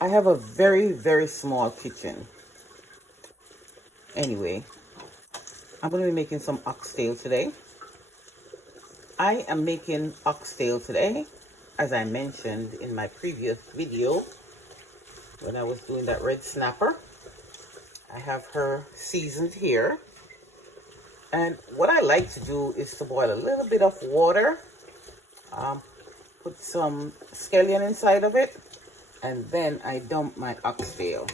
I have a very, very small kitchen. Anyway, I'm going to be making some oxtail today. I am making oxtail today, as I mentioned in my previous video when I was doing that red snapper. I have her seasoned here. And what I like to do is to boil a little bit of water, put some scallion inside of it, and then I dump my oxtail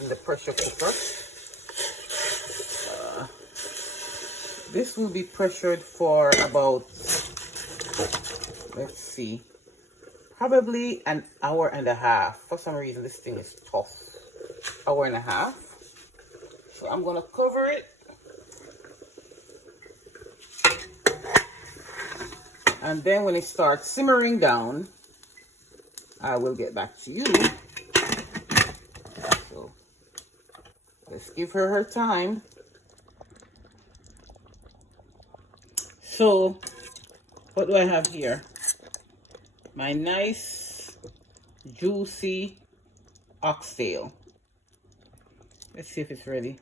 in the pressure cooker. This will be pressured for about, let's see, probably an hour and a half. For some reason, this thing is tough. Hour and a half. So I'm going to cover it. And then when it starts simmering down, I will get back to you. So let's give her time. So what do I have here? My nice juicy oxtail. Let's see if it's ready.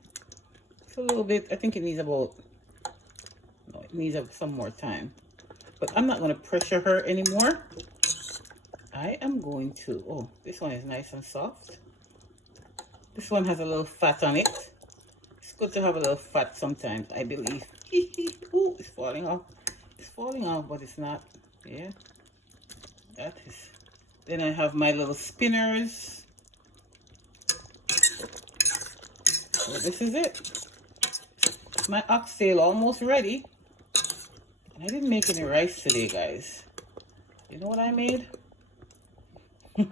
It's a little bit, I think it needs about, no, it needs some more time. But I'm not going to pressure her anymore. I am going to, oh, this one is nice and soft. This one has a little fat on it. It's good to have a little fat sometimes, I believe. Ooh, it's falling off. It's falling off, but it's not. Yeah. That is. Then I have my little spinners. So this is it. My oxtail almost ready. I didn't make any rice today, guys. You know what I made? I'll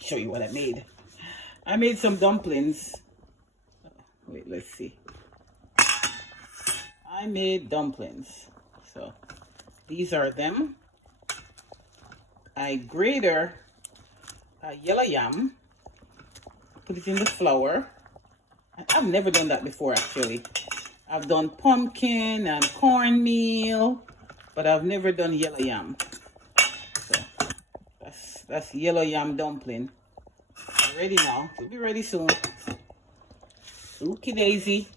show you what I made. I made some dumplings. Wait, let's see. I made dumplings. So, these are them. I grated a yellow yam. Put it in the flour. I've never done that before, actually. I've done pumpkin and cornmeal, but I've never done yellow yam. So that's yellow yam dumpling. Ready now. It'll be ready soon. Okie daisy.